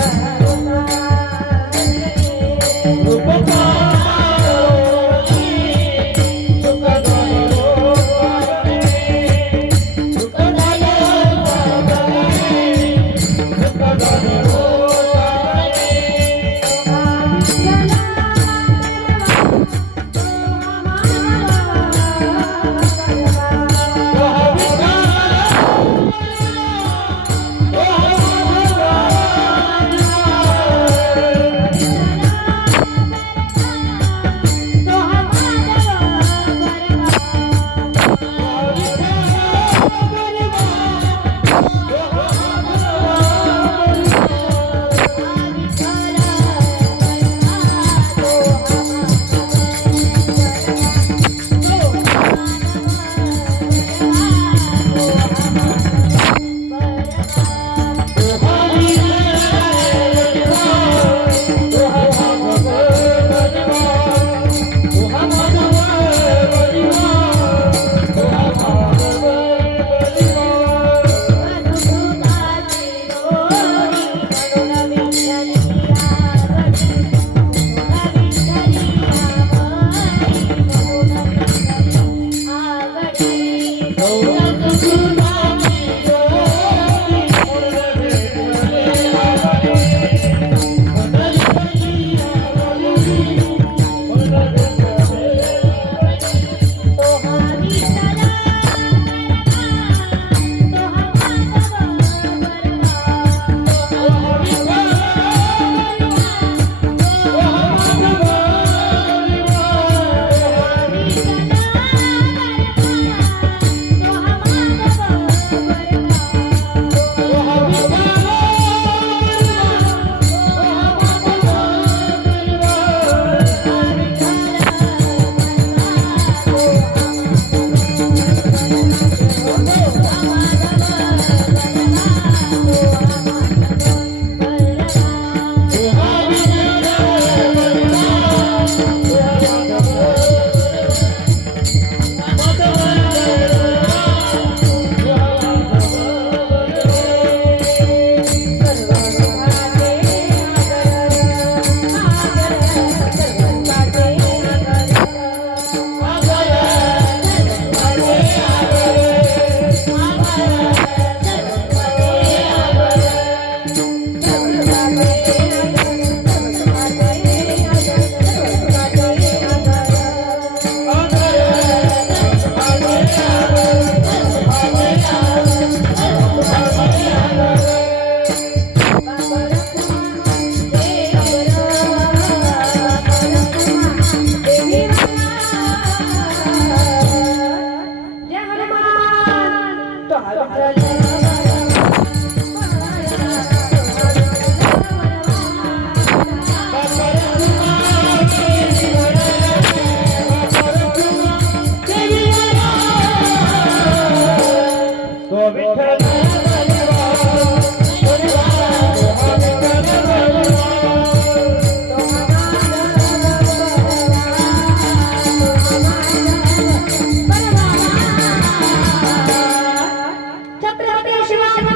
Yeah. まし